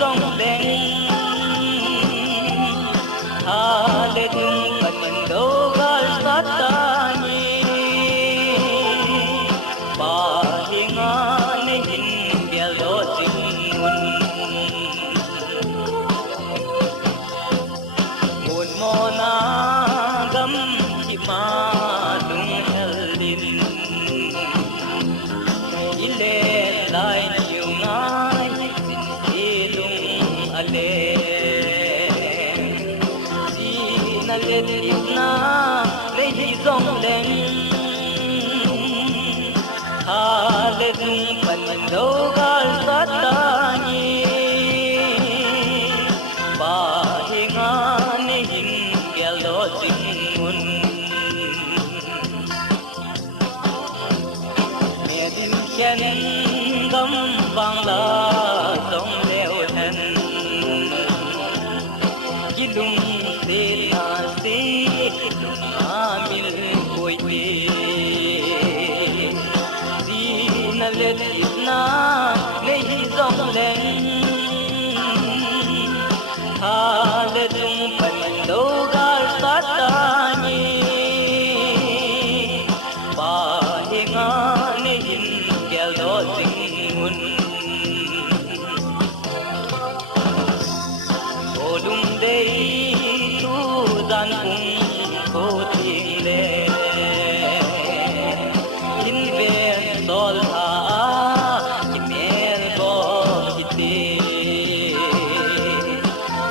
dòng lên tha lệ nhung cần đâu gal sát ta nhé bà hiền anh hình bia lo tình nguồn mò na gấm chỉ mà lung helin ile lại nhiều ngày xin lung ale xin ale tiếp na lấy dòng lên tha lệ dung phần đâu gal sát ta nhé bà hiền anh hình bia lo tình nguồn mẹ đêm khen gấm vàng lá dòng leo thân chỉ lung tê lung amil koi tê xin lên tiếp na lấy dòng lên tha lệ dung phần đâu gal sát ta nhé bà hiền anh hình bia lo tình nguồn ô lung đây tu gian cùng cô thiên lệ in về sol ha chỉ mẹ có chỉ tê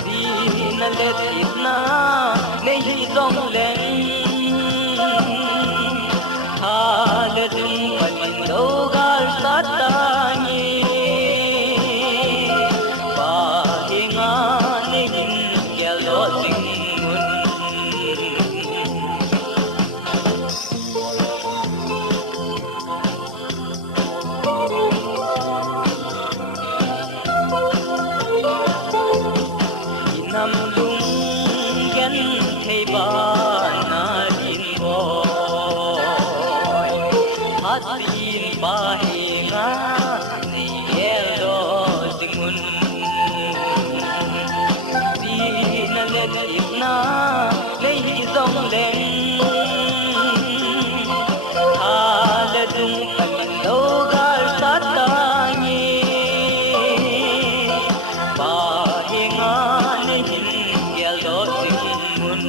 xin lên tiếp na lấy dòng lên tha lệ dung phần đâu gal sát ta nhé bà hiền anh hình bia lo tình nguồn nằm lung gắn thấy bà na din boy hát tin bà hiền anh lo tình nguồn xin lên tiếp na lấy dòng lên tha lệ dung phần đâu gal sát ta nhé bà hiền anh hình bia lo tình nguồn